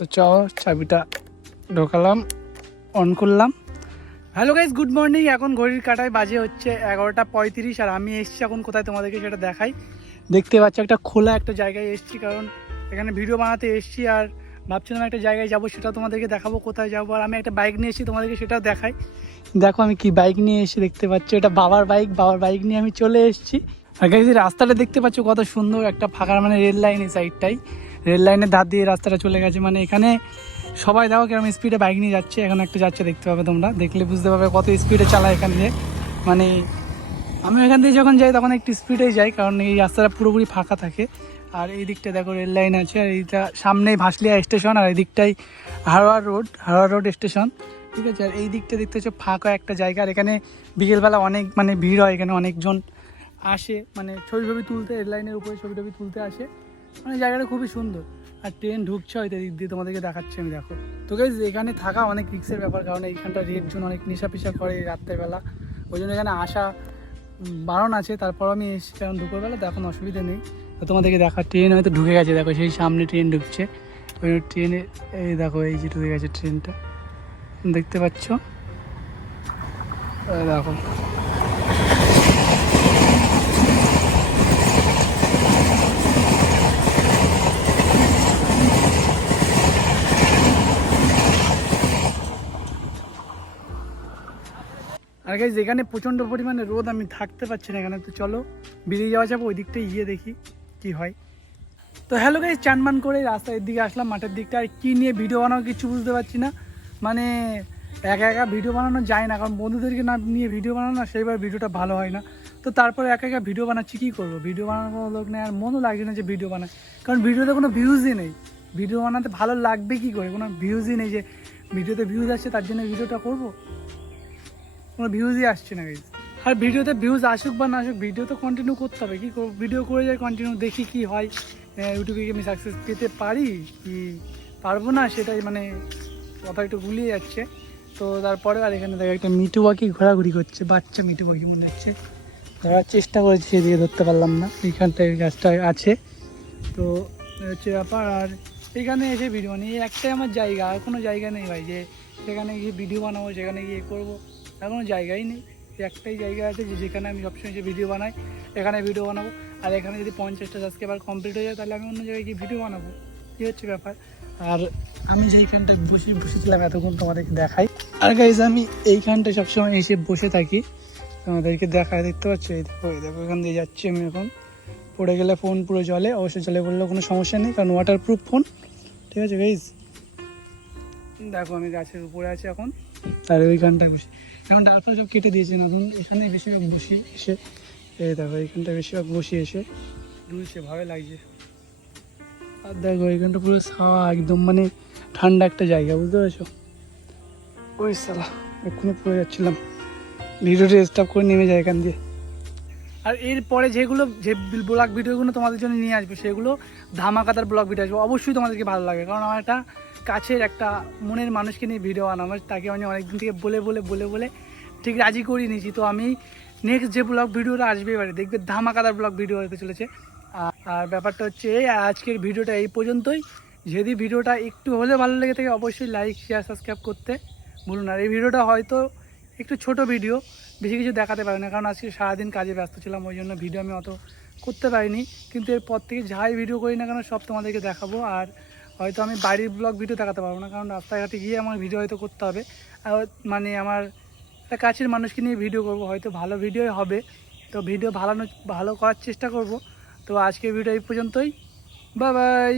তো চলো চাবিটা ঢোকালাম, অন করলাম। Hello guys, good morning. এখন ঘড়ির কাঁটায় বাজে হচ্ছে 11:35 আর আমি এসেছি এখন কোথায় তোমাদেরকে সেটা দেখাই। দেখতে পাচ্ছি একটা খোলা একটা জায়গায় এসেছি, কারণ এখানে ভিডিও বানাতে এসেছি আর ভাবছিলাম একটা জায়গায় যাবো, সেটা তোমাদেরকে দেখাবো কোথায় যাবো। আর আমি একটা বাইক নিয়ে এসেছি, তোমাদেরকে সেটাও দেখাই। দেখো আমি কি বাইক নিয়ে এসে, দেখতে পাচ্ছি এটা বাবার বাইক নিয়ে আমি চলে এসেছি। আর গাইজ রাস্তাটা দেখতে পাচ্ছ কত সুন্দর, একটা ফাঁকা মানে রেল লাইন, এই সাইডটাই রেল লাইনের ধার দিয়ে রাস্তাটা চলে গেছে। মানে এখানে সবাই দেখো কিরকম স্পিডে বাইক নিয়ে যাচ্ছে, এখন একটা যাচ্ছে দেখতে পাবে, তোমরা দেখলে বুঝতে পারবে কত স্পিডে চালায় এখান দিয়ে। মানে আমি এখান দিয়ে যখন যাই তখন একটু স্পিডেই যাই, কারণ এই রাস্তাটা পুরোপুরি ফাঁকা থাকে। আর এই দিকটা দেখো রেল লাইন আছে, আর এইটা সামনেই ভাসলিয়া স্টেশন, আর এই দিকটাই হাওড়া রোড স্টেশন, ঠিক আছে। আর এই দিকটা দেখতে হচ্ছে ফাঁকা একটা জায়গা, আর এখানে বিকেলবেলা অনেক মানে ভিড় হয়, এখানে অনেকজন আসে মানে ছবি তুলতে, রেল লাইনের উপরে ছবি তুলতে আসে। মানে জায়গাটা খুবই সুন্দর। আর ট্রেন ঢুকছে হয়তো দিক দিয়ে, তোমাদেরকে দেখাচ্ছি আমি, দেখো। তো গাইজ এখানে থাকা অনেক রিক্সের ব্যাপার, কারণ এইখানটা রেড জোন, অনেক নেশা করে রাত্রেবেলা, ওই জন্য এখানে আসা বারণ আছে। তারপর আমি এসেছি, কারণ দুপুরবেলা তো এখন অসুবিধা নেই। তো তোমাদেরকে দেখা, ট্রেন হয়তো ঢুকে গেছে, দেখো সেই সামনে ট্রেন ঢুকছে, ওই ট্রেনে এই দেখো এই যে ঢুকে গেছে ট্রেনটা, দেখতে পাচ্ছ, দেখো। আর গাইজ এখানে প্রচণ্ড পরিমাণে রোদ, আমি থাকতে পারছি না এখানে। তো চলো বেরিয়ে যাওয়া যাবো, ওই দিকটাই গিয়ে দেখি কি হয়। তো হ্যালো গাইজ, চানমান করে রাস্তার দিকে আসলাম, মাঠের দিকটা। আর কী নিয়ে ভিডিও বানাবো কিছু বুঝতে পারছি না। মানে একা ভিডিও বানানো যায় না, কারণ বন্ধুদেরকে না নিয়ে ভিডিও বানানো না, সেইবার ভিডিওটা ভালো হয় না। তো তারপরে একা ভিডিও বানাচ্ছি, কী করবো, ভিডিও বানানোর লোক নেই, আর মনও লাগছে না যে ভিডিও বানায়, কারণ ভিডিওতে কোনো ভিউজই নেই। ভিডিও বানাতে ভালো লাগবে কী করে, কোনো ভিউজই নেই যে ভিডিওতে ভিউজ আসছে তার জন্য ভিডিওটা করবো, কোনো ভিউজই আসছে না গাইজ। আর ভিডিওতে ভিউজ আসুক বা না আসুক, ভিডিও তো কন্টিনিউ করতে হবে, কী করবো, ভিডিও করে যাই কন্টিনিউ, দেখি কি হয়, ইউটিউবে কি আমি সাকসেস পেতে পারি কি পারবো না, সেটাই মানে কথা একটু গুলিয়ে যাচ্ছে। তো তারপরে আর এখানে দেখো একটা মিঠু পাখি ঘোরাঘুরি করছে, বাচ্চা মিঠু পাখি মনে হচ্ছে, ধরার চেষ্টা করেছি, সেদিকে ধরতে পারলাম না, এইখানটায় গাছটা আছে। তো হচ্ছে ব্যাপার। আর এখানে এসে ভিডিও মানে এই একটাই আমার জায়গা, আর কোনো জায়গা নেই ভাই যে সেখানে গিয়ে ভিডিও বানাবো, সেখানে গিয়ে করবো, আর কোনো জায়গাই নেই। একটাই জায়গা আছে যে যেখানে আমি সবসময় যে ভিডিও বানাই, এখানে ভিডিও বানাবো। আর এখানে যদি 50টা সাবস্ক্রাইবার কমপ্লিট হয়ে যায়, তাহলে আমি অন্য জায়গায় গিয়ে ভিডিও বানাবো, এই হচ্ছে ব্যাপার। আর আমি যেইখানটায় বসেছিলাম এতক্ষণ তোমাদেরকে দেখাই। আর গাইজ আমি এইখানটায় সবসময় এসে বসে থাকি, তোমাদেরকে দেখায়, দেখতে পাচ্ছ, এই দেখো এখান দিয়ে যাচ্ছি আমি। এখন পড়ে গেলে ফোন পুরো জলে, অবশ্যই জলে পড়লেও কোনো সমস্যা নেই, কারণ ওয়াটারপ্রুফ ফোন, ঠিক আছে গাইজ। দেখো আমি গাছের উপরে আছি এখন, আর ওইখানটায় বসি, এখন ডালফা সব কেটে দিয়েছে না, এখন এখানে বেশিরভাগ বসি এসে, এই দেখো এইখানটা বেশিরভাগ বসি এসে, দুলছে, ভালো লাগছে। আর দেখো এইখানটা পুরো ছাওয়া একদম, মানে ঠান্ডা একটা জায়গা, বুঝতে পারছো। ওই সালা এক্ষুনি পড়ে যাচ্ছিলাম, ভিডিওটা স্টপ করে নেমে যায় এখান দিয়ে। আর এরপরে যে ব্লগ ভিডিওগুলো তোমাদের জন্য নিয়ে আসবে, সেগুলো ধামাকাদার ব্লগ ভিডিও আসবে, অবশ্যই তোমাদেরকে ভালো লাগে, কারণ আমার একটা কাছের একটা মনের মানুষকে নিয়ে ভিডিও বানাবো, তাকে আমি অনেকদিন থেকে বলে ঠিক রাজি করিয়ে নিয়েছি। তো আমি নেক্সট যে ব্লগ ভিডিওটা আসবে এবারে দেখবে ধামাকাদার ব্লগ ভিডিও হতে চলেছে। আর ব্যাপারটা হচ্ছে এই, আজকের ভিডিওটা এই পর্যন্তই। যদি ভিডিওটা একটু হলে ভালো লেগে থাকে, অবশ্যই লাইক শেয়ার সাবস্ক্রাইব করতে ভুলুন। আর এই ভিডিওটা হয়তো একটু ছোট ভিডিও, বেশি কিছু দেখাতে পারি না, কারণ আজকে সারাদিন কাজে ব্যস্ত ছিলাম, ওই জন্য ভিডিও আমি অত করতে পারিনি। কিন্তু এরপর থেকে যাই ভিডিও করি না কেন, সব তোমাদেরকে দেখাবো। আর হয়তো আমি বাড়ির ব্লগ ভিডিও দেখাতে পারবো না, কারণ রাস্তাঘাটে গিয়ে আমার ভিডিও হয়তো করতে হবে। আর মানে আমার একটা কাছের মানুষকে নিয়ে ভিডিও করব, হয়তো ভালো ভিডিওই হবে। তো ভিডিও ভালো করার চেষ্টা করব। তো আজকের ভিডিও এই পর্যন্তই, বাই বাই।